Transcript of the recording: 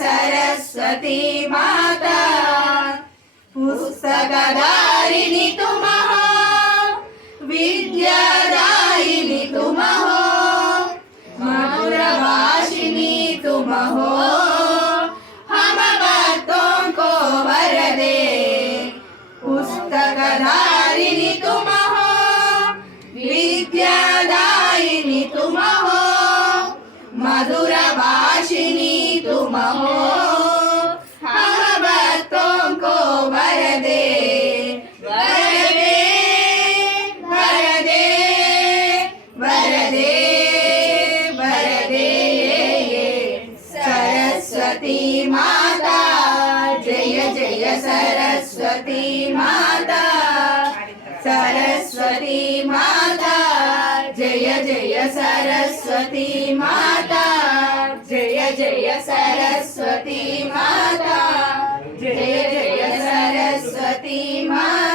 सरस्वती माता पुस्तकधारिणी तुम हो विद्यादायिनी तुम हो मधुरभाषिणी तुम हो हम भक्तों को वर दे पुस्तकधारिणी तुम हो विद्यादायिनी तुम हो मधुरभाषिणी तुम हो हम भक्तों को वर दे वर दे वर दे वर दे वर दे सरस्वती माता जय जय सरस्वती माता सरस्वती माता जय जय सरस्वती माता जय जय सरस्वती माता जय जय सरस्वती माता।